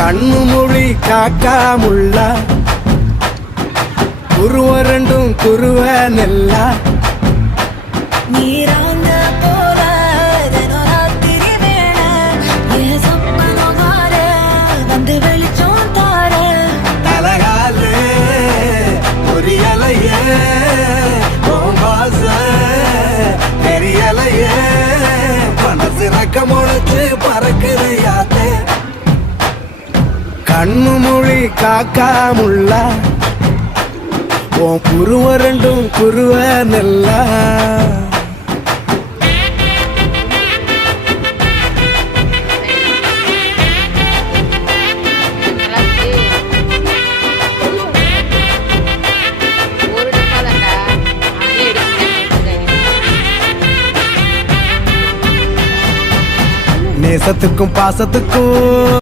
கண்ணு மொழி காக்காமுள்ள குருவ ரெண்டும் குருவ நெல்லா நீராங்க போல தினராத்திரி வேண என் சொப்பனகார வந்து வெளிச்சம் தார தலகாலே பொரியலையே பாச தெரியலையே மனசு ரக்க முளைச்சு பறக்குது யாத்தே கண்ணு மொழி காக்காமுள்ள உன் குருவ ரெண்டும் குருவ நெல்லா நேசத்துக்கும் பாசத்துக்கும்